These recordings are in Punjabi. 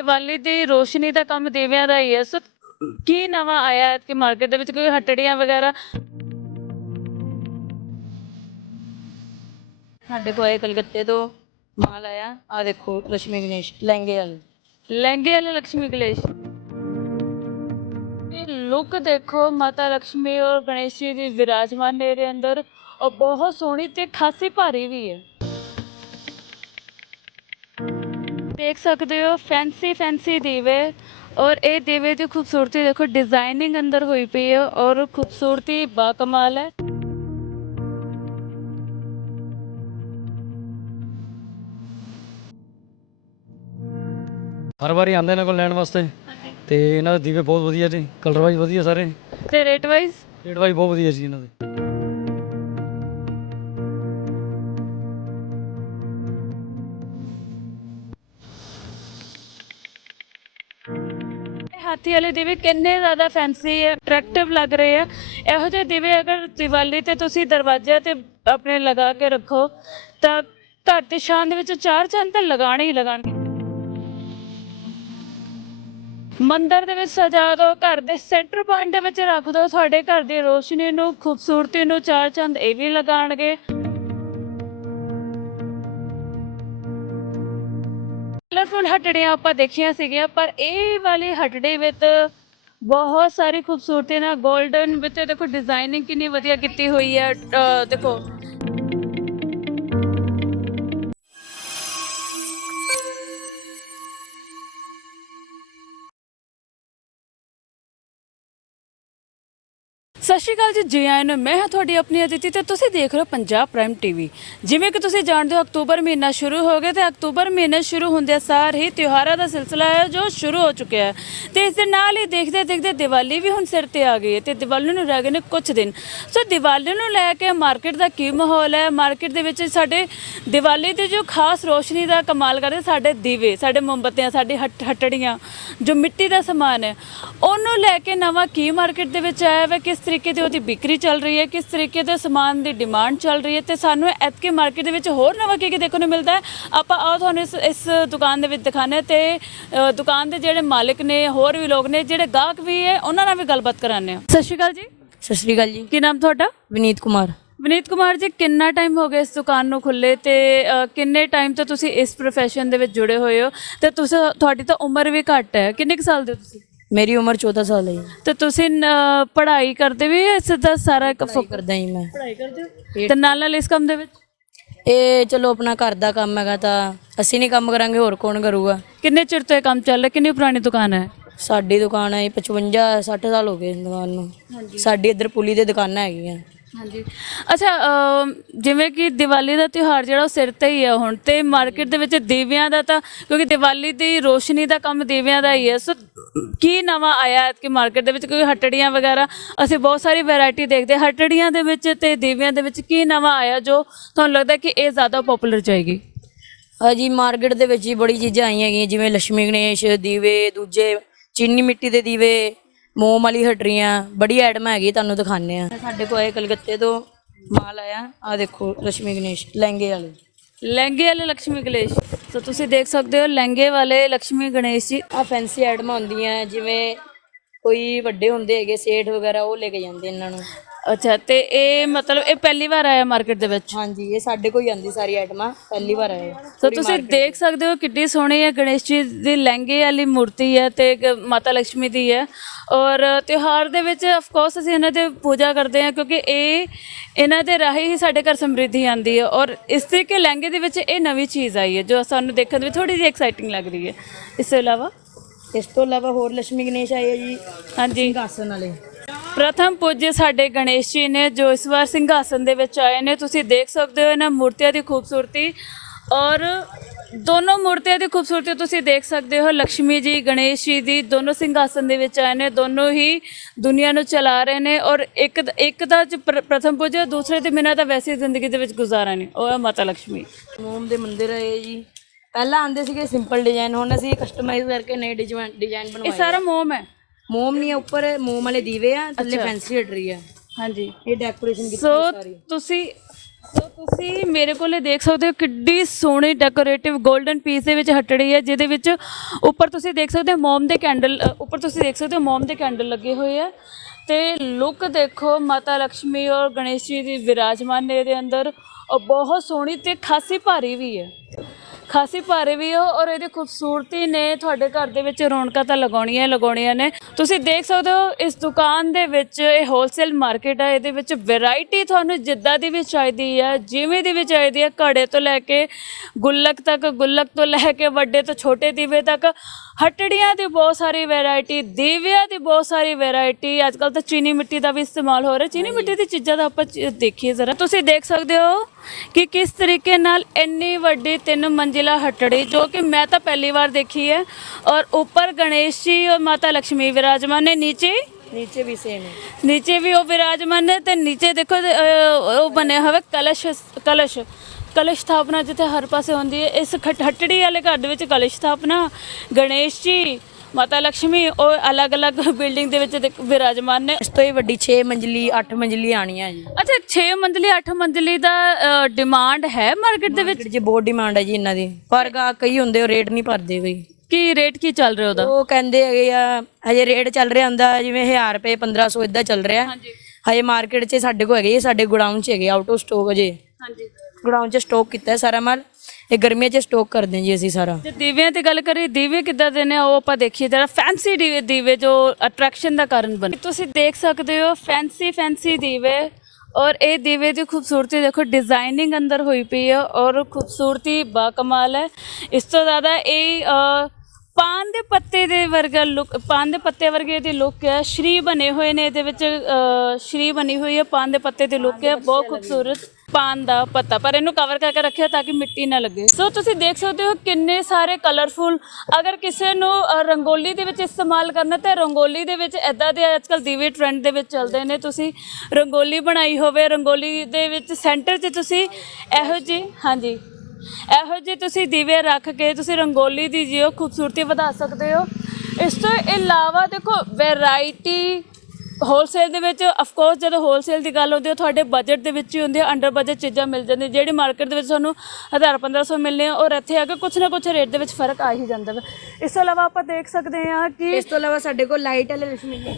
ਦੀਵਾਲੀ ਦੀ ਰੋਸ਼ਨੀ ਦਾ ਕੰਮ ਦੇਵਿਆਂ ਦਾ ਹੀ ਹੈ। ਸੋ ਕੀ ਨਵਾਂ ਆਇਆ ਹੈ ਕਿ ਮਾਰਕੀਟ ਦੇ ਵਿੱਚ? ਕੋਈ ਹਟੜੀਆਂ ਵਗੈਰਾ? ਸਾਡੇ ਕੋਲ ਇਹ ਕਲਕੱਤੇ ਤੋਂ ਮਾਲ ਆਇਆ। ਆ ਦੇਖੋ ਲక్ష్ਮੀ ਗਣੇਸ਼ ਲਹਿੰਗੇ ਵਾਲੇ। ਲਹਿੰਗੇ ਵਾਲੇ ਲక్ష్ਮੀ ਗਣੇਸ਼। ਇਹ ਲੁੱਕ ਦੇਖੋ ਮਾਤਾ ਲక్ష్ਮੀ ਔਰ ਗਣੇਸ਼ ਜੀ ਦੀ ਵਿਰਾਜਮਾਨ ਨੇ ਦੇ ਅੰਦਰ। ਔਰ ਬਹੁਤ ਸੋਹਣੀ ਤੇ ਖਾਸੀ ਭਾਰੀ ਵੀ ਹੈ। ਦੇਖ ਸਕਦੇ ਹੋ ਫੈਂਸੀ ਫੈਂਸੀ ਦੀਵੇ। ਔਰ ਇਹ ਦੀਵੇ ਦੀ ਖੂਬਸੂਰਤੀ ਦੇਖੋ ਡਿਜ਼ਾਈਨਿੰਗ ਅੰਦਰ ਹੋਈ ਪਈ ਹੈ ਔਰ ਖੂਬਸੂਰਤੀ ਬਾ ਕਮਾਲ ਹੈ। ਹਰ ਵਾਰੀ ਆਉਂਦੇ ਨੇ ਕੋਲ ਲੈਣ ਵਾਸਤੇ। ਤੇ ਇਹਨਾਂ ਦੇ ਦੀਵੇ ਬਹੁਤ ਵਧੀਆ ਜੀ ਕਲਰ ਵਾਈਜ਼ ਵਧੀਆ ਸਾਰੇ। ਤੇ ਰੇਟ ਵਾਈਜ਼ ਰੇਟ ਵਾਈਜ਼ ਬਹੁਤ ਵਧੀਆ ਜੀ ਇਹਨਾਂ ਦੇ। ਹਾਥੀ ਵਾਲੇ ਦੀਵੇ ਕਿੰਨੇ ਜ਼ਿਆਦਾ ਫੈਂਸੀ ਅਟਰੈਕਟਿਵ ਲੱਗ ਰਹੇ ਆ। ਇਹੋ ਜਿਹੇ ਦੀਵੇ ਅਗਰ ਦੀਵਾਲੀ ਤੇ ਤੁਸੀਂ ਦਰਵਾਜ਼ੇ ਤੇ ਆਪਣੇ ਲਗਾ ਕੇ ਰੱਖੋ, ਤਾਂ ਘਰ ਦੀ ਸ਼ਾਨ ਦੇ ਵਿੱਚ ਚਾਰ ਚੰਦ ਤਾਂ ਲਗਾਣੇ ਹੀ ਲਗਾਣਗੇ ਮੰਦਰ ਦੇ ਵਿੱਚ ਸਜਾ ਦਿਓ ਘਰ ਦੇ ਸੈਂਟਰ ਪੁਆਇੰਟ ਦੇ ਵਿੱਚ ਰੱਖ ਦਿਓ ਤੁਹਾਡੇ ਘਰ ਦੀ ਰੋਸ਼ਨੀ ਨੂੰ, ਖੂਬਸੂਰਤੀ ਨੂੰ ਚਾਰ ਚੰਦ ਇਹ ਵੀ ਲਗਾਣਗੇ ਕਲਰਫੁਲ ਹਟੜੀਆਂ ਆਪਾਂ ਦੇਖੀਆਂ ਸੀਗੀਆਂ, ਪਰ ਇਹ ਵਾਲੀ ਹਟੜੀ ਵਿੱਚ ਬਹੁਤ ਸਾਰੀ ਖੂਬਸੂਰਤੀ ਨਾਲ 골ਡਨ ਵਿੱਚ ਦੇਖੋ ਡਿਜ਼ਾਈਨਿੰਗ ਕਿੰਨੀ ਵਧੀਆ ਕੀਤੀ ਹੋਈ ਹੈ, ਅਹ ਦੇਖੋ ਸ਼੍ਰੀ ਅਕਾਲ ਜੀ ਜੀ ਆਇਆਂ ਨੂੰ ਮੈਂ ਹਾਂ ਤੁਹਾਡੀ ਆਪਣੀ ਅਦਿਤੀ ਤੇ ਤੁਸੀਂ ਦੇਖ ਰਹੇ ਹੋ ਪੰਜਾਬ ਪ੍ਰਾਈਮ ਟੀਵੀ ਜਿਵੇਂ ਕਿ ਤੁਸੀਂ ਜਾਣਦੇ ਹੋ, ਅਕਤੂਬਰ ਮਹੀਨਾ ਸ਼ੁਰੂ ਹੋ ਗਿਆ ਤੇ ਅਕਤੂਬਰ ਮਹੀਨੇ ਸ਼ੁਰੂ ਹੁੰਦੇ ਸਾਰ ਹੀ ਤਿਉਹਾਰਾਂ ਦਾ ਸਿਲਸਿਲਾ ਹੈ ਜੋ ਸ਼ੁਰੂ ਹੋ ਚੁੱਕਿਆ ਹੈ। ਤੇ ਇਸ ਦੇ ਨਾਲ ਹੀ ਦੇਖਦੇ ਦੇਖਦੇ ਦੀਵਾਲੀ ਵੀ ਹੁਣ ਸਿਰ ਤੇ ਆ ਗਈ ਹੈ ਤੇ ਦੀਵਾਲੀ ਨੂੰ ਰਹਿ ਗਏ ਨੇ ਕੁਝ ਦਿਨ। ਸੋ ਦੀਵਾਲੀ ਨੂੰ ਲੈ ਕੇ ਮਾਰਕੀਟ ਦਾ ਕੀ ਮਾਹੌਲ ਹੈ? ਮਾਰਕੀਟ ਦੇ ਵਿੱਚ ਸਾਡੇ ਦੀਵਾਲੀ ਦੀ ਜੋ ਖਾਸ ਰੋਸ਼ਨੀ ਦਾ ਕਮਾਲ ਕਰਦੇ ਸਾਡੇ ਦੀਵੇ, ਸਾਡੇ ਮੋਮਬੱਤੀਆਂ, ਸਾਡੀ ਹਟ- ਹਟੜੀਆਂ, ਜੋ ਮਿੱਟੀ ਦਾ ਸਮਾਨ ਹੈ, ਉਹਨੂੰ ਲੈ ਕੇ ਨਵਾਂ ਕੀ ਮਾਰਕੀਟ ਦੇ ਵਿੱਚ ਆਇਆ ਹੈ ਕਿਸ ਤਰੀਕੇ ਦੀ ਉਹਦੀ ਵਿਕਰੀ ਚੱਲ ਰਹੀ ਹੈ ਕਿਸ ਤਰੀਕੇ ਦੇ ਸਮਾਨ ਦੀ ਡਿਮਾਂਡ ਚੱਲ ਰਹੀ ਹੈ ਤੇ ਸਾਨੂੰ ਐਤਕੇ ਮਾਰਕੀਟ ਦੇ ਵਿੱਚ ਹੋਰ ਨਵਾਂ ਕੀ ਕੀ ਦੇਖਣ ਨੂੰ ਮਿਲਦਾ ਹੈ? ਆਪਾਂ ਆਓ ਤੁਹਾਨੂੰ ਇਸ ਇਸ ਦੁਕਾਨ ਦੇ ਵਿੱਚ ਹਾਂ ਤੇ ਅ, ਦੁਕਾਨ ਦੇ ਜਿਹੜੇ ਮਾਲਕ ਨੇ ਹੋਰ ਵੀ ਲੋਕ ਨੇ ਜਿਹੜੇ ਗਾਹਕ ਵੀ ਹੈ ਉਹਨਾਂ ਨਾਲ ਵੀ ਗੱਲਬਾਤ ਕਰਾਉਂਦੇ ਹਾਂ। ਸਤਿ ਸ਼੍ਰੀ ਅਕਾਲ ਜੀ। ਸਤਿ ਸ਼੍ਰੀ ਅਕਾਲ ਜੀ। ਕੀ ਨਾਮ ਤੁਹਾਡਾ? ਵਿਨੀਤ ਕੁਮਾਰ। ਵਿਨੀਤ ਕੁਮਾਰ ਜੀ ਕਿੰਨਾ ਟਾਈਮ ਹੋ ਗਿਆ ਇਸ ਦੁਕਾਨ ਨੂੰ ਖੁੱਲੇ ਤੇ ਅ, ਕਿੰਨੇ ਟਾਈਮ ਤੋਂ ਤੁਸੀਂ ਇਸ profession ਦੇ ਵਿੱਚ ਜੁੜੇ ਹੋਏ ਹੋ? ਤੇ ਤੁਸੀਂ ਤੁਹਾਡੀ ਤਾਂ ਉਮਰ ਵੀ ਘੱਟ ਹੈ ਕਿੰਨੇ ਕੁ ਸਾਲ ਦੇ ਹੋ ਤੁਸੀਂ? ਮੇਰੀ ਉਮਰ 14 ਸਾਲ ਹੈ ਤੇ ਤੁਸੀਂ ਨ- ਪੜ੍ਹਾਈ ਕਰਦੇ ਵੀ ਹੋ ਇਸ ਦਾ ਸਾਰਾ ਇੱਕ ਕੀ ਕਰਦਾ ਜੀ ਮੈਂ। ਪੜ੍ਹਾਈ ਕਰਦੇ ਹੋ? ਤੇ ਨਾਲ ਨਾਲ ਇਸ ਕੰਮ ਦੇ ਵਿੱਚ? ਇਹ ਚਲੋ ਆਪਣਾ ਘਰ ਦਾ ਕੰਮ ਹੈਗਾ ਤਾਂ ਅਸੀਂ ਨਹੀਂ ਕੰਮ ਕਰਾਂਗੇ ਹੋਰ ਕੌਣ ਕਰੂਗਾ? ਕਿੰਨੇ ਚਿਰ ਤੋਂ ਇਹ ਕੰਮ ਚੱਲ ਰਿਹਾ? ਕਿੰਨੀ ਪੁਰਾਣੀ ਦੁਕਾਨ ਹੈ? ਸਾਡੀ ਦੁਕਾਨ ਹੈ 55 60 ਸਾਲ ਹੋ ਗਏ ਇਸ ਦੁਕਾਨ ਨੂੰ। ਸਾਡੀ ਇੱਧਰ ਪੁਲੀ ਦੇ ਦੁਕਾਨਾਂ ਹੈਗੀਆਂ। ਹਾਂਜੀ। ਅੱਛਾ ਅਮ, ਜਿਵੇਂ ਕਿ ਦੀਵਾਲੀ ਦਾ ਤਿਉਹਾਰ ਜਿਹੜਾ ਉਹ ਸਿਰ ਤੇ ਹੀ ਹੈ ਹੁਣ ਤੇ ਮਾਰਕੀਟ ਦੇ ਵਿੱਚ ਦੀਵਿਆਂ ਦਾ ਤਾਂ ਕਿਉਂਕਿ ਦੀਵਾਲੀ ਦੀ ਰੋਸ਼ਨੀ ਦਾ ਕੰਮ ਦੀਵਿਆਂ ਦਾ ਹੀ ਹੈ ਸੋ ਕੀ ਨਵਾਂ ਆਇਆ ਹੈ ਕਿ ਮਾਰਕੀਟ ਦੇ ਵਿੱਚ? ਕੋਈ ਹਟੜੀਆਂ ਵਗੈਰਾ ਅਸੀਂ ਬਹੁਤ ਸਾਰੀ ਵੈਰਾਈਟੀ ਦੇਖਦੇ ਹਾਂ। ਹਟੜੀਆਂ ਦੇ ਵਿੱਚ ਤੇ ਦੀਵਿਆਂ ਦੇ ਵਿੱਚ ਕੀ ਨਵਾਂ ਆਇਆ ਜੋ ਤੁਹਾਨੂੰ ਲੱਗਦਾ ਕਿ ਇਹ ਜ਼ਿਆਦਾ ਪਪੂਲਰ ਜਾਏਗੀ ਹਾਂਜੀ ਮਾਰਕੀਟ ਦੇ ਵਿੱਚ ਹੀ ਬੜੀ ਚੀਜ਼ਾਂ ਆਈਆਂ ਹੈਗੀਆਂ ਜਿਵੇਂ ਲక్ష్ਮੀ ਗਣੇਸ਼ ਦੀਵੇ ਦੂਜੇ ਚੀਨੀ ਮਿੱਟੀ ਦੇ ਦੀਵੇ ਮੋਮ ਵਾਲੀ ਹਟਰੀਆਂ ਬੜੀ ਐਡਮ ਹੈਗੀ, ਤੁਹਾਨੂੰ ਦਿਖਾਣੇ ਆ ਸਾਡੇ ਕੋਲ ਆਏ ਕਲਕੱਤੇ ਤੋਂ ਮਾਲ ਆਇਆ। ਆ ਦੇਖੋ ਲక్ష్ਮੀ ਗਣੇਸ਼, ਲਹਿੰਗੇ ਵਾਲੇ। ਲਹਿੰਗੇ ਵਾਲੇ ਲక్ష్ਮੀ ਗਣੇਸ਼। ਸੋ ਤੁਸੀਂ ਦੇਖ ਸਕਦੇ ਹੋ, ਲਹਿੰਗੇ ਵਾਲੇ ਲక్ష్ਮੀ ਗਣੇਸ਼ ਜੀ ਆ ਫੈਂਸੀ ਐਡਮਾਂ ਹੁੰਦੀਆਂ ਜਿਵੇਂ ਕੋਈ ਵੱਡੇ ਹੁੰਦੇ ਹੈਗੇ, ਸੇਠ ਵਗੈਰਾ, ਉਹ ਲੈ ਕੇ ਜਾਂਦੇ ਇਹਨਾਂ ਨੂੰ। ਅੱਛਾ ਤੇ ਇਹ ਮਤਲਬ ਇਹ ਪਹਿਲੀ ਵਾਰ ਆਇਆ ਮਾਰਕੀਟ ਦੇ ਵਿੱਚ? ਹਾਂਜੀ ਇਹ ਸਾਡੇ ਕੋਲ ਹੀ ਆਂਦੀ ਸਾਰੀ ਆਈਟਮਾਂ ਪਹਿਲੀ ਵਾਰ ਆਏ ਸੋ ਤੁਸੀਂ ਦੇਖ ਸਕਦੇ ਹੋ ਕਿੱਡੀ ਸੋਹਣੀ ਹੈ ਗਣੇਸ਼ ਜੀ ਦੀ ਲਹਿੰਗੇ ਵਾਲੀ ਮੂਰਤੀ ਹੈ ਤੇ ਇੱਕ ਮਾਤਾ ਲక్ష్ਮੀ ਦੀ ਹੈ। ਔਰ ਤਿਉਹਾਰ ਦੇ ਵਿੱਚ ਆਫ ਕੋਰਸ ਅਸੀਂ ਇਹਨਾਂ ਦੇ ਪੂਜਾ ਕਰਦੇ ਹਾਂ ਕਿਉਂਕਿ ਇਹ ਇਹਨਾਂ ਦੇ ਰਾਹੀਂ ਹੀ ਸਾਡੇ ਘਰ ਸਮਰਿੱਧੀ ਆਂਦੀ ਹੈ। ਔਰ ਇਸ ਤਰੀਕੇ ਲਹਿੰਗੇ ਦੇ ਵਿੱਚ ਇਹ ਨਵੀਂ ਚੀਜ਼ ਆਈ ਹੈ ਜੋ ਸਾਨੂੰ ਦੇਖਣ ਦੇ ਵਿੱਚ ਥੋੜੀ ਜਿਹੀ ਐਕਸਾਈਟਿੰਗ ਲੱਗ ਰਹੀ ਹੈ। ਇਸ ਤੋਂ ਇਲਾਵਾ? ਇਸ ਤੋਂ ਇਲਾਵਾ ਹੋਰ ਲక్ష్ਮੀ ਗਣੇਸ਼ ਆਏ ਹੈ ਜੀ ਹਾਂਜੀ। ਸਿੰਘਾਸਨ ਵਾਲੇ। ਪ੍ਰਥਮ ਪੂਜੇ ਸਾਡੇ ਗਣੇਸ਼ ਜੀ ਨੇ ਜੋ ਇਸ ਵਾਰ ਸਿੰਘਾਸਨ ਦੇ ਵਿੱਚ ਆਏ ਨੇ ਤੁਸੀਂ ਦੇਖ ਸਕਦੇ ਹੋ ਇਹਨਾਂ ਮੂਰਤੀਆਂ ਦੀ ਖੂਬਸੂਰਤੀ ਔਰ ਦੋਨੋਂ ਮੂਰਤੀਆਂ ਦੀ ਖੂਬਸੂਰਤੀ ਤੁਸੀਂ ਦੇਖ ਸਕਦੇ ਹੋ। ਲక్ష్ਮੀ ਜੀ ਗਣੇਸ਼ ਜੀ ਦੀ ਦੋਨੋਂ ਸਿੰਘਾਸਨ ਦੇ ਵਿੱਚ ਆਏ ਨੇ ਦੋਨੋਂ ਹੀ ਦੁਨੀਆ ਨੂੰ ਚਲਾ ਰਹੇ ਨੇ ਔਰ ਇੱਕ ਇੱਕ ਦਾ ਪ੍ਰਥਮ ਪੂਜਾ ਦੂਸਰੇ ਦੇ ਬਿਨਾਂ ਤਾਂ ਵੈਸੇ ਜ਼ਿੰਦਗੀ ਦੇ ਵਿੱਚ ਗੁਜ਼ਾਰਾ ਨਹੀਂ ਉਹ ਹੈ ਮਾਤਾ ਲక్ష్ਮੀ ਮੋਮ ਦੇ ਮੰਦਿਰ ਹੈ ਜੀ। ਪਹਿਲਾਂ ਆਂਦੇ ਸੀਗੇ ਸਿੰਪਲ ਡਿਜ਼ਾਈਨ ਹੁਣ ਅਸੀਂ ਕਸਟਮਾਈਜ਼ ਕਰਕੇ ਨਵੇਂ ਡਿਜ਼ਾਈਨ ਬਣਵਾਏ ਇਹ ਸਾਰਾ ਮੋਮ ਹੈ। ਮੋਮ ਨਹੀਂ ਹੈ ਉੱਪਰ ਮੋਮ ਵਾਲੇ ਦੀਵੇ ਆ ਥੱਲੇ ਫੈਂਸੀ ਹਟਰੀ ਆ। ਹਾਂਜੀ। ਇਹ ਡੈਕੋਰੇਸ਼ਨ ਕੀਤੀ ਸੋ ਤੁਸੀਂ ਸੋ ਤੁਸੀਂ ਮੇਰੇ ਕੋਲੇ ਦੇਖ ਸਕਦੇ ਹੋ ਕਿੱਡੀ ਸੋਹਣੀ ਡੈਕੋਰੇਟਿਵ 골ਡਨ ਪੀਸ ਦੇ ਵਿੱਚ ਹਟੜੀ ਹੈ ਜਿਹਦੇ ਵਿੱਚ ਉੱਪਰ ਤੁਸੀਂ ਦੇਖ ਸਕਦੇ ਹੋ ਮੋਮ ਦੇ ਕੈਂਡਲ ਉੱਪਰ ਤੁਸੀਂ ਦੇਖ ਸਕਦੇ ਹੋ ਮੋਮ ਦੇ ਕੈਂਡਲ ਲੱਗੇ ਹੋਏ ਆ। ਤੇ ਲੁੱਕ ਦੇਖੋ ਮਾਤਾ ਲక్ష్ਮੀ ਔਰ ਗਣੇਸ਼ ਜੀ ਦੀ ਵਿਰਾਜਮਾਨ ਨੇ ਇਹਦੇ ਅੰਦਰ। ਔਰ ਬਹੁਤ ਸੋਹਣੀ ਤੇ ਖਾਸੀ ਭਾਰੀ ਵੀ ਹੈ। ਖਾਸੀ ਭਾਰੇ ਵੀ ਹੋ ਔਰ ਇਹਦੀ ਖੂਬਸੂਰਤੀ ਨੇ ਤੁਹਾਡੇ ਘਰ ਦੇ ਵਿੱਚ ਰੌਣਕਾਂ ਤਾਂ ਲਗਾਉਣੀਆਂ ਹੀ ਲਗਾਉਣੀਆਂ ਨੇ। ਤੁਸੀਂ ਦੇਖ ਸਕਦੇ ਹੋ ਇਸ ਦੁਕਾਨ ਦੇ ਵਿੱਚ ਇਹ ਹੋਲਸੇਲ ਮਾਰਕੀਟ ਹੈ ਇਹਦੇ ਵਿੱਚ ਵੈਰਾਈਟੀ ਤੁਹਾਨੂੰ ਜਿੱਦਾਂ ਦੀ ਵੀ ਚਾਹੀਦੀ ਹੈ ਜਿਵੇਂ ਦੀ ਵੀ ਚਾਹੀਦੀ ਹੈ ਘੜੇ ਤੋਂ ਲੈ ਕੇ ਗੁੱਲਕ ਤੱਕ ਗੁੱਲਕ ਤੋਂ ਲੈ ਕੇ ਵੱਡੇ ਤੋਂ ਛੋਟੇ ਦੀਵੇ ਤੱਕ ਹਟੜੀਆਂ ਦੀ ਬਹੁਤ ਸਾਰੀ ਵੈਰਾਈਟੀ ਦੀਵਿਆਂ ਦੀ ਬਹੁਤ ਸਾਰੀ ਵੈਰਾਈਟੀ ਅੱਜ ਕੱਲ ਤਾਂ ਚੀਨੀ ਮਿੱਟੀ ਦਾ ਵੀ ਇਸਤੇਮਾਲ ਹੋ ਰਿਹਾ। ਚੀਨੀ ਮਿੱਟੀ ਦੀ ਚੀਜ਼ਾਂ ਦਾ ਆਪਾਂ ਦੇਖੀਏ ਜ਼ਰਾ। ਤੁਸੀਂ ਦੇਖ ਸਕਦੇ ਹੋ ਕਿ ਕਿਸ ਤਰੀਕੇ ਨਾਲ ਇੰਨੀ ਵੱਡੀ ਤਿੰਨ ਮੰਜ਼ਿਲਾ ਹਟੜੀ ਜੋ ਕਿ ਮੈਂ ਤਾਂ ਪਹਿਲੀ ਵਾਰ ਦੇਖੀ ਹੈ। ਔਰ ਉੱਪਰ ਗਣੇਸ਼ ਜੀ ਔਰ ਮਾਤਾ ਲక్ష్ਮੀ ਵਿਰਾਜਮਾਨ ਨੇ ਨੀਚੇ? ਨੀਚੇ ਵੀ ਸੇਮ ਹੈ। ਨੀਚੇ ਵੀ ਉਹ ਵਿਰਾਜਮਾਨ ਨੇ ਤੇ ਨੀਚੇ ਦੇਖੋ ਅਹ, ਉਹ ਬਣਿਆ ਹੋਇਆ ਕਲਸ਼ ਕਲਸ਼ ਕਲਸ਼ ਸਥਾਪਨਾ ਜਿੱਥੇ ਹਰ ਪਾਸੇ ਹੁੰਦੀ ਹੈ। ਇਸ ਖਟ- ਹੱਟੜੀ ਵਾਲੇ ਘਰ ਦੇ ਵਿੱਚ ਕਲਸ਼ ਸਥਾਪਨਾ ਗਣੇਸ਼ ਜੀ ਮਾਤਾ ਲక్ష్ਮੀ ਉਹ ਅਲੱਗ-ਅਲੱਗ ਬਿਲਡਿੰਗ ਦੇ ਵਿੱਚ ਦੇਖ- ਵਿਰਾਜਮਾਨ ਨੇ। ਇਸ ਤੋਂ ਹੀ ਵੱਡੀ 6 ਮੰਜ਼ਲੀ 8 ਮੰਜ਼ਲੀ ਆਣੀ ਹੈ ਜੀ। ਅੱਛਾ 6 ਮੰਜ਼ਲੀ 8 ਮੰਜ਼ਲੀ ਦਾ ਡਿਮਾਂਡ ਹੈ ਮਾਰਕੀਟ ਦੇ ਵਿੱਚ? ਮਾਰਕੀਟ 'ਚ ਬਹੁਤ ਡਿਮਾਂਡ ਹੈ ਜੀ ਇਹਨਾਂ ਦੀ। ਪਰ ਗਾ ਕਈ ਹੁੰਦੇ ਉਹ ਰੇਟ ਨਹੀਂ ਭਰਦੇ ਕੋਈ। ਕੀ ਰੇਟ ਕੀ ਚੱਲ ਰਿਹਾ ਉਹਦਾ? ਉਹ ਕਹਿੰਦੇ ਹੈਗੇ ਆ ਹਜੇ ਰੇਟ ਚੱਲ ਰਿਹਾ ਹੁੰਦਾ ਜਿਵੇਂ 1000 ਰੁਪਏ 1500 ਇਦਾਂ ਚੱਲ ਰਿਹਾ। ਹਾਂਜੀ। ਹਜੇ ਮਾਰਕੀਟ 'ਚ ਸਾਡੇ ਕੋਲ ਹੈਗੇ ਜੀ, ਸਾਡੇ ਗੋਡਾਊਨ 'ਚ ਹੈਗੇ ਆਊਟ ਆਫ ਸਟਾਕ ਅਜੇ ਹਾਂਜੀ। ਗੋਡਾਊਨ 'ਚ ਸਟਾਕ ਕੀਤਾ ਹੈ ਸਾਰਾ ਮਾਲ। ਇਹ ਗਰਮੀਆਂ 'ਚ ਸਟਾਕ ਕਰਦੇ ਹਾਂ ਜੀ ਅਸੀਂ ਸਾਰਾ। ਜੇ ਦੀਵਿਆਂ ਦੀ ਗੱਲ ਕਰੀਏ, ਦੀਵੇ ਕਿੱਦਾਂ ਦੇ ਨੇ, ਉਹ ਆਪਾਂ ਦੇਖੀਏ ਜਰਾ ਫੈਂਸੀ ਦੀਵੇ ਦੀਵੇ ਜੋ ਅਟਰੈਕਸ਼ਨ ਦਾ ਕਾਰਨ ਬਣ। ਤੁਸੀਂ ਦੇਖ ਸਕਦੇ ਹੋ ਫੈਂਸੀ ਫੈਂਸੀ ਦੀਵੇ, ਔਰ ਇਹ ਦੀਵੇ ਦੀ ਖੂਬਸੂਰਤੀ ਦੇਖੋ ਡਿਜ਼ਾਈਨਿੰਗ ਅੰਦਰ ਹੋਈ ਪਈ ਹੈ, ਔਰ ਖੂਬਸੂਰਤੀ ਬਾ ਕਮਾਲ ਹੈ। ਇਸ ਤੋਂ ਜ਼ਿਆਦਾ ਇਹ ਪਾਨ ਦੇ ਪੱਤੇ ਦੇ ਵਰਗਾ ਲੁੱਕ, ਪਾਨ ਦੇ ਪੱਤੇ ਵਰਗੇ ਦੀ ਲੁੱਕ ਹੈ, ਸ਼੍ਰੀ ਬਣੇ ਹੋਏ ਨੇ ਇਹਦੇ ਵਿੱਚ ਸ਼੍ਰੀ ਬਣੀ ਹੋਈ ਹੈ, ਪਾਨ ਦੇ ਪੱਤੇ ਦੀ ਲੁੱਕ ਹੈ, ਬਹੁਤ ਖੂਬਸੂਰਤ ਪਾਨ ਦਾ ਪੱਤਾ, ਪਰ ਇਹਨੂੰ ਕਵਰ ਕਰਕੇ ਰੱਖਿਆ ਤਾਂ ਕਿ ਮਿੱਟੀ ਨਾ ਲੱਗੇ। ਸੋ ਤੁਸੀਂ ਦੇਖ ਸਕਦੇ ਹੋ ਕਿੰਨੇ ਸਾਰੇ ਕਲਰਫੁਲ ਅਗਰ ਕਿਸੇ ਨੂੰ ਰੰਗੋਲੀ ਦੇ ਵਿੱਚ ਇਸਤੇਮਾਲ ਕਰਨਾ ਤਾਂ ਰੰਗੋਲੀ ਦੇ ਵਿੱਚ ਐਦਾਂ ਦੇ ਅੱਜਕੱਲ ਦੀਵੇ ਟ੍ਰੈਂਡ ਦੇ ਵਿੱਚ ਚੱਲਦੇ ਨੇ, ਤੁਸੀਂ ਰੰਗੋਲੀ ਬਣਾਈ ਹੋਵੇ, ਰੰਗੋਲੀ ਦੇ ਵਿੱਚ ਸੈਂਟਰ 'ਚ ਤੁਸੀਂ ਇਹੋ ਜਿਹੀ, ਹਾਂਜੀ। ਇਹੋ ਜਿਹੇ ਤੁਸੀਂ ਦੀਵੇ ਰੱਖ ਕੇ ਤੁਸੀਂ ਰੰਗੋਲੀ ਦੀ ਜਿਓ ਖੂਬਸੂਰਤੀ ਵਧਾ ਸਕਦੇ ਹੋ। ਇਸ ਤੋਂ ਇਲਾਵਾ ਦੇਖੋ ਵੈਰਾਈਟੀ ਹੋਲਸੇਲ ਦੇ ਵਿੱਚ ਆਫ ਕੋਰਸ ਜਦੋਂ ਹੋਲਸੇਲ ਦੀ ਗੱਲ ਹੁੰਦੀ ਹੈ ਤੁਹਾਡੇ ਬਜਟ ਦੇ ਵਿੱਚ ਹੀ ਹੁੰਦੀ ਹੈ ਅੰਡਰ ਬਜਟ ਚੀਜ਼ਾਂ ਮਿਲ ਜਾਂਦੀਆਂ। ਜਿਹੜੀ ਮਾਰਕੀਟ ਦੇ ਵਿੱਚ ਤੁਹਾਨੂੰ 1000 1500 ਮਿਲਨੇ ਆ, ਔਰ ਇੱਥੇ ਆ ਕੇ ਕੁਝ ਨਾ ਕੁਝ ਰੇਟ ਦੇ ਵਿੱਚ ਫ਼ਰਕ ਆ ਹੀ ਜਾਂਦਾ ਵਾ। ਇਸ ਤੋਂ ਇਲਾਵਾ ਆਪਾਂ ਦੇਖ ਸਕਦੇ ਹਾਂ ਕਿ ਇਸ ਤੋਂ ਇਲਾਵਾ ਸਾਡੇ ਕੋਲ ਲਾਈਟ ਵਾਲੇ ਲక్ష్ਮੀ ਹੈ।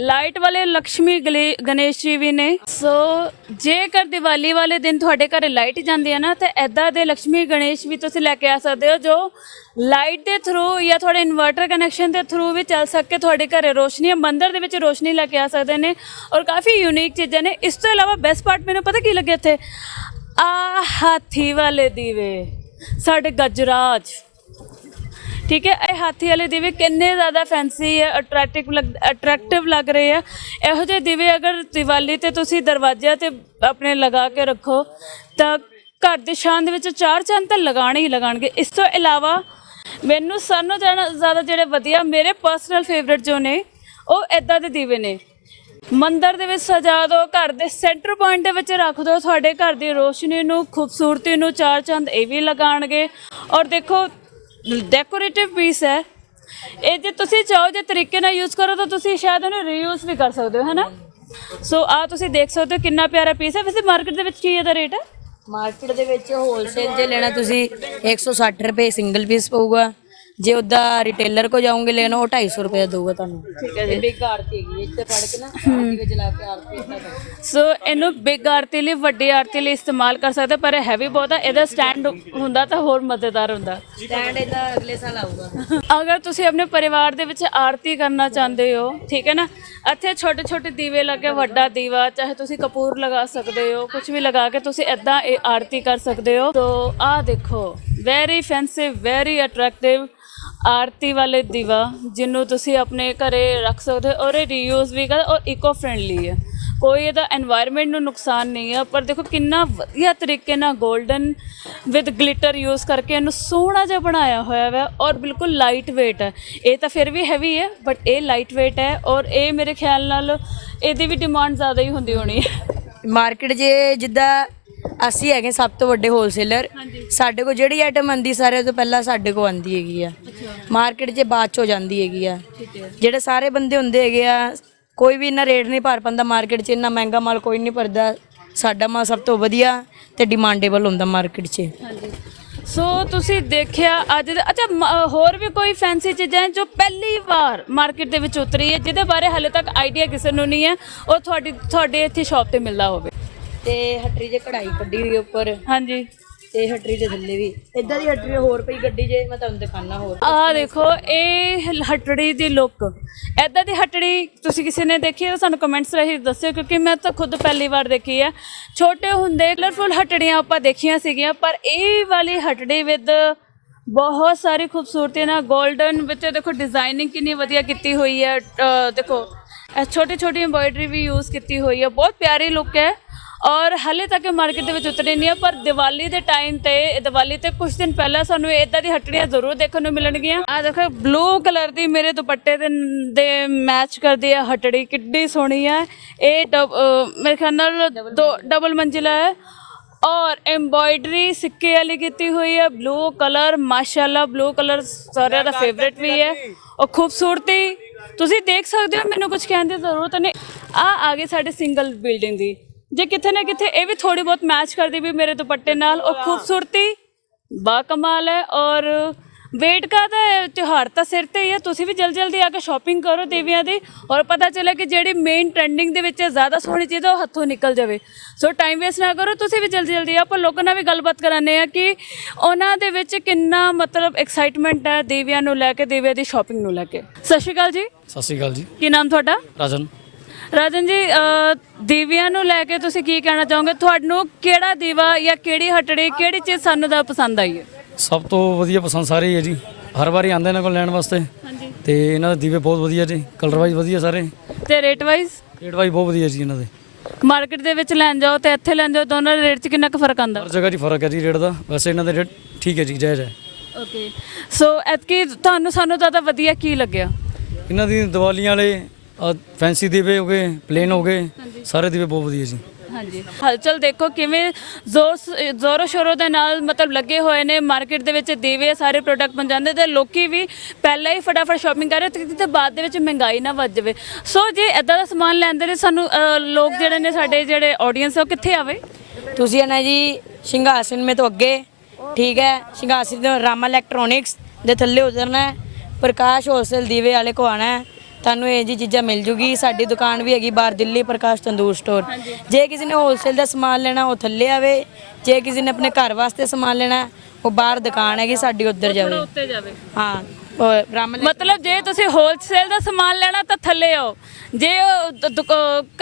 ਲਾਈਟ ਵਾਲੇ ਲక్ష్ਮੀ ਗਲੇ- ਗਣੇਸ਼ ਜੀ ਵੀ ਨੇ। ਸੋ ਜੇਕਰ ਦੀਵਾਲੀ ਵਾਲੇ ਦਿਨ ਤੁਹਾਡੇ ਘਰੇ ਲਾਈਟ ਜਾਂਦੀ ਹੈ ਨਾ, ਤਾਂ ਐਦਾਂ ਦੇ ਲక్ష్ਮੀ ਗਣੇਸ਼ ਵੀ ਤੁਸੀਂ ਲੈ ਕੇ ਆ ਸਕਦੇ ਹੋ, ਜੋ ਲਾਈਟ ਦੇ ਥਰੂ ਜਾਂ ਤੁਹਾਡੇ ਇਨਵਰਟਰ ਕਨੈਕਸ਼ਨ ਦੇ ਥਰੂ ਵੀ ਚੱਲ ਸਕੇ ਤੁਹਾਡੇ ਘਰੇ ਰੋਸ਼ਨੀ ਮੰਦਰ ਦੇ ਵਿੱਚ ਰੋਸ਼ਨੀ ਲੈ ਕੇ ਆ ਸਕਦੇ ਨੇ। ਔਰ ਕਾਫੀ ਯੂਨੀਕ ਚੀਜ਼ਾਂ ਨੇ। ਇਸ ਤੋਂ ਇਲਾਵਾ ਬੈਸਟ ਪਾਰਟ ਮੈਨੂੰ ਪਤਾ ਕੀ ਲੱਗਿਆ ਇੱਥੇ? ਆ ਹਾਥੀ ਵਾਲੇ ਦੀਵੇ। ਸਾਡੇ ਗਜਰਾਜ। ਠੀਕ ਹੈ, ਇਹ ਹਾਥੀ ਵਾਲੇ ਦੀਵੇ ਕਿੰਨੇ ਜ਼ਿਆਦਾ ਫੈਂਸੀ ਹੈ ਅਟਰੈਕਟਿਵ ਅਟਰੈਕਟਿਵ ਲੱਗ ਰਹੇ ਆ। ਇਹੋ ਜਿਹੇ ਦੀਵੇ ਅਗਰ ਦੀਵਾਲੀ ਤੇ ਤੁਸੀਂ ਦਰਵਾਜ਼ਿਆਂ ਤੇ ਆਪਣੇ ਲਗਾ ਕੇ ਰੱਖੋ, ਤਾਂ ਘਰ ਦੀ ਸ਼ਾਨ ਦੇ ਵਿੱਚ ਚਾਰ ਚੰਦ ਤਾਂ ਲਗਾਣੇ ਹੀ ਲਗਾਣਗੇ ਇਸ ਤੋਂ ਇਲਾਵਾ ਮੈਨੂੰ ਸਾਰਿਆਂ ਨਾਲੋਂ ਜ਼ਿਆਦਾ ਜ਼ਿਆਦਾ ਜਿਹੜੇ ਵਧੀਆ, ਮੇਰੇ ਪਰਸਨਲ ਫੇਵਰਿਟ ਜੋ ਨੇ, ਉਹ ਐਦਾਂ ਦੇ ਦੀਵੇ ਨੇ। ਮੰਦਰ ਦੇ ਵਿੱਚ ਸਜਾ ਦਿਓ ਘਰ ਦੇ ਸੈਂਟਰ ਪੁਆਇੰਟ ਦੇ ਵਿੱਚ ਰੱਖ ਦਿਓ ਤੁਹਾਡੇ ਘਰ ਦੀ ਰੋਸ਼ਨੀ ਨੂੰ, ਖੂਬਸੂਰਤੀ ਨੂੰ ਚਾਰ ਚੰਦ ਇਹ ਵੀ ਲਗਾਣਗੇ ਔਰ ਦੇਖੋ ਡੈਕੋਰੇਟਿਵ ਪੀਸ ਹੈ। ਇਹ ਜੇ ਤੁਸੀਂ ਚਾਹੋ, ਜੇ ਤਰੀਕੇ ਨਾਲ ਯੂਜ਼ ਕਰੋ, ਤਾਂ ਤੁਸੀਂ ਸ਼ਾਇਦ ਉਹਨੂੰ ਰੀਯੂਜ਼ ਵੀ ਕਰ ਸਕਦੇ ਹੋ ਹੈਨਾ ਸੋ ਆ ਤੁਸੀਂ ਦੇਖ ਸਕਦੇ ਹੋ ਕਿੰਨਾ ਪਿਆਰਾ ਪੀਸ ਹੈ। ਵੈਸੇ ਮਾਰਕੀਟ ਦੇ ਵਿੱਚ ਕੀ ਇਹਦਾ ਰੇਟ ਹੈ? ਮਾਰਕੀਟ ਦੇ ਵਿੱਚ ਹੋਲਸੇਲ ਜੇ ਲੈਣਾ ਤੁਸੀਂ 160 ਰੁਪਏ ਸਿੰਗਲ ਪੀਸ ਪਊਗਾ। ਜੇ ਉਹਦਾ ਰਿਟੇਲਰ ਕੋ ਜਾਓਗੇ ਲੈਣਾ ਉਹ 250 ਰੁਪਏ ਦਊਗਾ ਤੁਹਾਨੂੰ। ਠੀਕ ਹੈ ਜੀ। ਬਿਗ ਆਰਤੀ ਹੈਗੀ ਹੈ, ਇੱਥੇ ਫੜ ਕੇ ਨਾ ਆਰਤੀ ਵਿੱਚ ਲਾ ਕੇ ਆਰਤੀ ਇੱਦਾਂ ਕਰੋ। ਸੋ ਇਹਨੂੰ ਬਿਗ ਆਰਤੀ ਲਈ ਵੱਡੀ ਆਰਤੀ ਲਈ ਇਸਤੇਮਾਲ ਕਰ ਸਕਦੇ ਪਰ ਇਹ ਹੈਵੀ ਬਹੁਤ ਹੈ ਇਹਦਾ ਸਟੈਂਡ ਹੁੰਦਾ ਤਾਂ ਹੋਰ ਮਜ਼ੇਦਾਰ ਹੁੰਦਾ। ਸਟੈਂਡ ਇਹਦਾ ਅਗਲੇ ਸਾਲ ਆਊਗਾ। ਅਗਰ ਤੁਸੀਂ ਆਪਣੇ ਪਰਿਵਾਰ ਦੇ ਵਿੱਚ ਆਰਤੀ ਕਰਨਾ ਚਾਹੁੰਦੇ ਹੋ ਠੀਕ ਹੈ ਨਾ? ਇੱਥੇ ਛੋਟੇ ਛੋਟੇ ਦੀਵੇ ਲੱਗੇ ਵੱਡਾ ਦੀਵਾ ਚਾਹੇ ਤੁਸੀਂ ਕਪੂਰ ਲਗਾ ਸਕਦੇ ਹੋ ਕੁਝ ਵੀ ਲਗਾ ਕੇ ਤੁਸੀਂ ਇਦਾਂ ਇਹ ਆਰਤੀ ਕਰ ਸਕਦੇ ਹੋ। ਸੋ ਆਹ ਦੇਖੋ ਵੈਰੀ ਫੈਂਸੀ ਵੈਰੀ ਅਟਰੈਕਟਿਵ ਆਰਤੀ ਵਾਲੇ ਦੀਵਾ, ਜਿਹਨੂੰ ਤੁਸੀਂ ਆਪਣੇ ਘਰੇ ਰੱਖ ਸਕਦੇ ਹੋ ਔਰ ਇਹ ਰੀਯੂਜ਼ ਵੀ ਕਰ ਔਰ ਇਕੋ ਫਰੈਂਡਲੀ ਹੈ। ਕੋਈ ਇਹਦਾ এনवायरमेंट ਨੂੰ ਨੁਕਸਾਨ ਨਹੀਂ ਹੈ, ਪਰ ਦੇਖੋ ਕਿੰਨਾ ਵਧੀਆ ਤਰੀਕੇ ਨਾਲ 골ਡਨ ਵਿਦ ਗਲਿਟਰ ਯੂਜ਼ ਕਰਕੇ ਇਹਨੂੰ ਸੋਹਣਾ ਜਿਹਾ ਬਣਾਇਆ ਹੋਇਆ ਹੈ ਔਰ ਬਿਲਕੁਲ ਲਾਈਟ weight ਹੈ। ਇਹ ਤਾਂ ਫਿਰ ਵੀ ਹੈਵੀ ਹੈ ਬਟ ਇਹ ਲਾਈਟ weight ਹੈ ਔਰ ਇਹ ਮੇਰੇ ਖਿਆਲ ਨਾਲ ਇਹਦੀ ਵੀ ਡਿਮਾਂਡ ਜ਼ਿਆਦਾ ਹੀ ਹੁੰਦੀ ਹੋਣੀ ਹੈ। ਮਾਰਕੀਟ ਜੇ ਜਿੱਦਾਂ ਅਸੀਂ ਹੈਗੇ ਸਭ ਤੋਂ ਵੱਡੇ ਹੋਲਸੇਲਰ ਸਾਡੇ ਕੋਲ ਜਿਹੜੀ ਆਈਟਮ ਆਂਦੀ ਸਾਰਿਆਂ ਤੋਂ ਪਹਿਲਾਂ ਸਾਡੇ ਕੋਲ ਆਂਦੀ ਹੈਗੀ ਆ। ਮਾਰਕੀਟ 'ਚ ਬਾਅਦ 'ਚ ਹੋ ਜਾਂਦੀ ਹੈਗੀ ਆ। ਜਿਹੜੇ ਸਾਰੇ ਬੰਦੇ ਹੁੰਦੇ ਹੈਗੇ ਆ ਕੋਈ ਵੀ ਇੰਨਾ ਰੇਟ ਨਹੀਂ ਭਰ ਪਾਉਂਦਾ ਮਾਰਕੀਟ 'ਚ ਇੰਨਾ ਮਹਿੰਗਾ ਮਾਲ ਕੋਈ ਨਹੀਂ ਭਰਦਾ। ਸਾਡਾ ਮਾਲ ਸਭ ਤੋਂ ਵਧੀਆ ਤੇ ਡਿਮਾਂਡੇਬਲ ਹੁੰਦਾ ਮਾਰਕੀਟ 'ਚ। ਹਾਂਜੀ। ਸੋ ਤੁਸੀਂ ਦੇਖਿਆ ਅੱਜ ਦੇ ਅੱਛਾ ਮ- ਅ, ਹੋਰ ਵੀ ਕੋਈ ਫੈਂਸੀ ਚੀਜ਼ਾਂ ਹੈ ਜੋ ਪਹਿਲੀ ਵਾਰ ਮਾਰਕੀਟ ਦੇ ਵਿੱਚ ਉਤਰੀ ਹੈ ਜਿਹਦੇ ਬਾਰੇ ਹਾਲੇ ਤੱਕ ਆਈਡੀਆ ਕਿਸੇ ਨੂੰ ਨਹੀਂ ਹੈ ਉਹ ਤੁਹਾਡੀ ਤੁਹਾਡੇ ਇੱਥੇ ਸ਼ਾਪ ਤੇ ਮਿਲਦਾ ਹੋਵੇ। ਤੇ ਹਟਰੀ 'ਚ ਕਢਾਈ ਕੱਢੀ ਹੋਈ ਉੱਪਰ। ਹਾਂਜੀ। ਤੇ ਹਟਰੀ ਦੇ ਥੱਲੇ ਵੀ। ਇਦਾਂ ਦੀ ਹਟਰੀ ਹੋਰ ਪਈ ਗੱਡੀ 'ਚ ਮੈਂ ਤੁਹਾਨੂੰ ਦਿਖਾਣਾ ਹੋਰ। ਆਹ ਦੇਖੋ ਇਹ ਹਟੜੀ ਦੀ ਲੁੱਕ ਐਦਾਂ ਦੀ ਹਟੜੀ ਤੁਸੀਂ ਕਿਸੇ ਨੇ ਦੇਖੀ ਹੈ ਤਾਂ ਸਾਨੂੰ ਕਮੈਂਟਸ ਰਾਹੀਂ ਦੱਸਿਓ ਕਿਉਂਕਿ ਮੈਂ ਤਾਂ ਖੁਦ ਪਹਿਲੀ ਵਾਰ ਦੇਖੀ ਹੈ। ਛੋਟੇ ਹੁੰਦੇ ਕਲਰਫੁਲ ਹਟੜੀਆਂ ਆਪਾਂ ਦੇਖੀਆਂ ਸੀਗੀਆਂ ਪਰ ਇਹ ਵਾਲੀ ਹਟੜੀ ਵਿਦ ਬਹੁਤ ਸਾਰੀ ਖੂਬਸੂਰਤੀ ਨਾਲ 골ਡਨ ਵਿੱਚ ਦੇਖੋ ਡਿਜ਼ਾਈਨਿੰਗ ਕਿੰਨੀ ਵਧੀਆ ਕੀਤੀ ਹੋਈ ਹੈ ਦੇਖੋ ਇਹ ਛੋਟੀ ਛੋਟੀ ਐਮਬੋਇਡਰੀ ਵੀ ਯੂਜ਼ ਕੀਤੀ ਹੋਈ ਹੈ ਬਹੁਤ ਪਿਆਰੀ ਲੁੱਕ ਹੈ। ਔਰ ਹਾਲੇ ਤੱਕ ਮਾਰਕੀਟ ਦੇ ਵਿੱਚ ਉਤਰੀ ਨਹੀਂ ਹੈ ਪਰ ਦੀਵਾਲੀ ਦੇ ਟਾਈਮ ਤੇ ਦੀਵਾਲੀ ਤੇ ਕੁਝ ਦਿਨ ਪਹਿਲਾਂ ਸਾਨੂੰ ਇਦਾਂ ਦੀ ਹਟੜੀਆਂ ਜ਼ਰੂਰ ਦੇਖਣ ਨੂੰ ਮਿਲਣਗੀਆਂ। ਆ ਦੇਖੋ ਬਲੂ ਕਲਰ ਦੀ ਮੇਰੇ ਦੁਪੱਟੇ ਦੇ ਦੇ ਮੈਚ ਕਰਦੀ ਹੈ ਹੱਟੜੀ, ਕਿੱਡੀ ਸੋਹਣੀ ਹੈ ਇਹ ਡਬ- ਮੇਰੇ ਖਿਆਲ ਨਾਲ ਦੋ ਡਬਲ ਮੰਜ਼ਿਲਾ ਹੈ। ਔਰ ਐਮਬੋਇਡਰੀ ਸਿੱਕੇ ਵਾਲੀ ਕੀਤੀ ਹੋਈ ਹੈ ਬਲੂ ਕਲਰ ਮਾਸ਼ਾਅੱਲਾ ਬਲੂ ਕਲਰ ਸਾਰਿਆਂ ਦਾ ਫੇਵਰੇਟ ਵੀ ਹੈ। ਔਰ ਖੂਬਸੂਰਤੀ, ਤੁਸੀਂ ਦੇਖ ਸਕਦੇ ਹੋ, ਮੈਨੂੰ ਕੁਝ ਕਹਿਣ ਦੀ ਜ਼ਰੂਰਤ ਨਹੀਂ। ਆ ਆ ਗਈ ਸਾਡੇ ਸਿੰਗਲ ਬਿਲਡਿੰਗ ਦੀ। ਜੇ ਕਿਤੇ ਨਾ ਕਿਤੇ ਇਹ ਵੀ ਥੋੜੀ ਬਹੁਤ ਮੈਚ ਕਰਦੀ ਵੀ ਮੇਰੇ ਦੁਪੱਟੇ ਨਾਲ ਔਰ ਖੂਬਸੂਰਤੀ ਬਾ ਕਮਾਲ ਹੈ ਔਰ ਵੇਟ ਕਾ ਤਾਂ ਤਿਉਹਾਰ ਤਾਂ ਸਿਰ ਤੇ ਹੀ ਹੈ ਤੁਸੀਂ ਵੀ ਜਲਦੀ ਜਲਦੀ ਆ ਕੇ ਸ਼ਾਪਿੰਗ ਕਰੋ ਦੇਵੀਆਂ ਦੀ ਔਰ ਪਤਾ ਚੱਲੇ ਕਿ ਜਿਹੜੀ ਮੇਨ ਟ੍ਰੈਂਡਿੰਗ ਦੇ ਵਿੱਚ ਜ਼ਿਆਦਾ ਸੋਹਣੀ ਚੀਜ਼ ਉਹ ਹੱਥੋਂ ਨਿਕਲ ਜਾਵੇ। ਸੋ ਟਾਈਮ ਵੇਸਟ ਨਾ ਕਰੋ ਤੁਸੀਂ ਵੀ ਜਲਦੀ ਜਲਦੀ ਆਪਾਂ ਲੋਕਾਂ ਨਾਲ ਵੀ ਗੱਲਬਾਤ ਕਰਾਉਂਦੇ ਆ ਕਿ ਉਹਨਾਂ ਦੇ ਵਿੱਚ ਕਿੰਨਾ ਮਤਲਬ ਐਕਸਾਈਟਮੈਂਟ ਹੈ ਦੇਵੀਆਂ ਨੂੰ ਲੈ ਕੇ ਦੇਵੀਆਂ ਦੀ ਸ਼ਾਪਿੰਗ ਨੂੰ ਲੈ ਕੇ। ਸਤਿ ਸ਼੍ਰੀ ਅਕਾਲ ਜੀ। ਸਤਿ ਸ਼੍ਰੀ ਅਕਾਲ ਜੀ। ਕੀ ਨਾਮ ਤੁਹਾਡਾ? ਰਾਜਨ। ਰਾਜਨ ਜੀ ਦੀਵਿਆਂ ਨੂੰ ਲੈ ਕੇ ਤੁਸੀਂ ਕੀ ਕਹਿਣਾ ਚਾਹੋਗੇ? ਤੁਹਾਨੂੰ ਕਿਹੜਾ ਦੀਵਾ ਜਾਂ ਕਿਹੜੀ ਹਟੜੀ ਕਿਹੜੀ ਚੀਜ਼ ਸਾਨੂੰ ਦਾ ਪਸੰਦ ਆਈ ਹੈ? ਸਭ ਤੋਂ ਵਧੀਆ ਪਸੰਦ ਸਾਰੇ ਹੀ ਹੈ ਜੀ। ਹਰ ਵਾਰੀ ਆਉਂਦੇ ਇਹਨਾਂ ਕੋਲ ਲੈਣ ਵਾਸਤੇ। ਹਾਂਜੀ। ਤੇ ਇਹਨਾਂ ਦੇ ਦੀਵੇ ਬਹੁਤ ਵਧੀਆ ਜੀ। ਕਲਰ ਵਾਈਜ਼ ਵਧੀਆ ਸਾਰੇ। ਤੇ ਰੇਟ ਵਾਈਜ਼ ਰੇਟ ਵਾਈਜ਼ ਬਹੁਤ ਵਧੀਆ ਜੀ ਇਹਨਾਂ ਦੇ। ਮਾਰਕੀਟ ਦੇ ਵਿੱਚ ਲੈਣ ਜਾਓ ਤੇ ਇੱਥੇ ਲੈਣ ਜਾਓ ਦੋਨਾਂ ਦੇ ਰੇਟ 'ਚ ਕਿੰਨਾ ਕੁ ਫ਼ਰਕ ਆਉਂਦਾ? ਹਰ ਜਗ੍ਹਾ 'ਚ ਫ਼ਰਕ ਹੈ ਜੀ ਰੇਟ ਦਾ। ਵੈਸੇ ਇਹਨਾਂ ਦੇ ਰੇਟ ਠੀਕ ਹੈ ਜੀ ਜਾਇਜ਼ ਹੈ। ਓਕੇ ਸੋ ਐਤਕੀ ਤੁਹਾਨੂੰ ਸਾਨੂੰ ਜ਼ਿਆਦਾ ਵਧੀਆ ਕੀ ਲੱਗਿਆ? ਇਹਨਾਂ ਦੀ ਦੀਵਾਲੀਆਂ ਵਾਲੇ ਫੈਂਸੀ ਦੀਵੇ ਹੋ ਗਏ ਪਲੇਨ ਹੋ ਗਏ ਸਾਰੇ ਦੀਵੇ ਬਹੁਤ ਵਧੀਆ ਜੀ। ਹਾਂਜੀ। ਹਲਚਲ ਦੇਖੋ ਕਿਵੇਂ ਜ਼ੋਰ ਜ਼ੋਰੋ ਸ਼ੋਰੋ ਦੇ ਨਾਲ ਮਤਲਬ ਲੱਗੇ ਹੋਏ ਨੇ ਮਾਰਕੀਟ ਦੇ ਵਿੱਚ ਦੀਵੇ ਸਾਰੇ ਪ੍ਰੋਡਕਟ ਬਣ ਜਾਂਦੇ ਤੇ ਲੋਕੀ ਵੀ ਪਹਿਲਾਂ ਹੀ ਫਟਾਫਟ ਸ਼ਾਪਿੰਗ ਕਰ ਰਹੇ ਤੇ ਕਿਤੇ ਬਾਅਦ ਦੇ ਵਿੱਚ ਮਹਿੰਗਾਈ ਨਾ ਵੱਧ ਜਾਵੇ। ਸੋ ਜੇ ਇਦਾਂ ਦਾ ਸਮਾਨ ਲੈਂਦੇ ਨੇ ਸਾਨੂੰ ਲੋਕ ਜਿਹੜੇ ਨੇ ਸਾਡੇ ਜਿਹੜੇ ਆਡੀਅנס ਉਹ ਕਿੱਥੇ ਆਵੇ? ਤੁਸੀਂ ਆਣਾ ਜੀ ਸਿੰਘਾਸਨ ਮੇ ਤੋਂ ਅੱਗੇ ਠੀਕ ਹੈ ਸਿੰਘਾਸਨ ਤੋਂ ਰਾਮਾ ਇਲੈਕਟ੍ਰੋਨਿਕਸ ਦੇ ਥੱਲੇ ਉਤਰਨਾ ਹੈ ਪ੍ਰਕਾਸ਼ ਹੋਲਸੇਲ ਦੀਵੇ ਵਾਲੇ ਕੋ ਆਣਾ ਹੈ ਤੁਹਾਨੂੰ ਇਹ ਜੀ ਚੀਜ਼ਾਂ ਮਿਲ ਜੂਗੀ। ਸਾਡੀ ਦੁਕਾਨ ਵੀ ਹੈਗੀ ਬਾਹਰ ਦਿੱਲੀ ਪ੍ਰਕਾਸ਼ ਤੰਦੂਰ ਸਟੋਰ ਜੇ ਕਿਸੇ ਨੇ ਹੋਲਸੇਲ ਦਾ ਸਮਾਨ ਲੈਣਾ ਉਹ ਥੱਲੇ ਆਵੇ। ਜੇ ਕਿਸੇ ਨੇ ਆਪਣੇ ਘਰ ਵਾਸਤੇ ਸਮਾਨ ਲੈਣਾ ਉਹ ਬਾਹਰ ਦੁਕਾਨ ਹੈਗੀ ਸਾਡੀ ਉੱਧਰ ਜਾਵੇ। ਹਾਂ ਮਤਲਬ ਜੇ ਤੁਸੀਂ ਹੋਲਸੇਲ ਦਾ ਸਮਾਨ ਲੈਣਾ ਤਾਂ ਥੱਲੇ ਆਓ। ਜੇ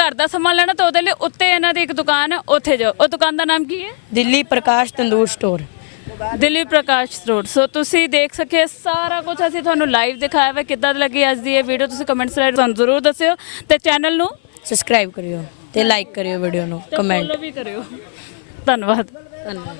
ਘਰ ਦਾ ਸਮਾਨ ਲੈਣਾ ਤਾਂ ਉਹਦੇ ਲਈ ਉੱਤੇ ਇਹਨਾਂ ਦੀ ਇੱਕ ਦੁਕਾਨ ਹੈ ਉੱਥੇ ਜਾਓ। ਉਹ ਦੁਕਾਨ ਦਾ ਨਾਮ ਕੀ ਹੈ? Delhi Prakash Tandoor store Delhi Prakash road. So ਤੁਸੀਂ ਦੇਖ ਸਕੇ ਸਾਰਾ ਕੁਝ ਅਸੀਂ ਤੁਹਾਨੂੰ ਲਾਈਵ ਦਿਖਾਇਆ ਹੋਇਆ ਕਿੱਦਾਂ ਲੱਗੀ ਅੱਜ ਦੀ ਇਹ ਵੀਡੀਓ ਤੁਸੀਂ ਕਮੈਂਟਸ ਰਾਹੀਂ ਸਾਨੂੰ ਜ਼ਰੂਰ ਦੱਸਿਓ ਤੇ ਚੈਨਲ ਨੂੰ ਸਬਸਕ੍ਰਾਈਬ ਕਰਿਓ ਤੇ ਲਾਈਕ ਕਰਿਓ ਵੀਡੀਓ ਨੂੰ ਕਮੈਂਟ ਫੋਲੋ ਵੀ ਕਰਿਓ। ਧੰਨਵਾਦ। ਧੰਨਵਾਦ।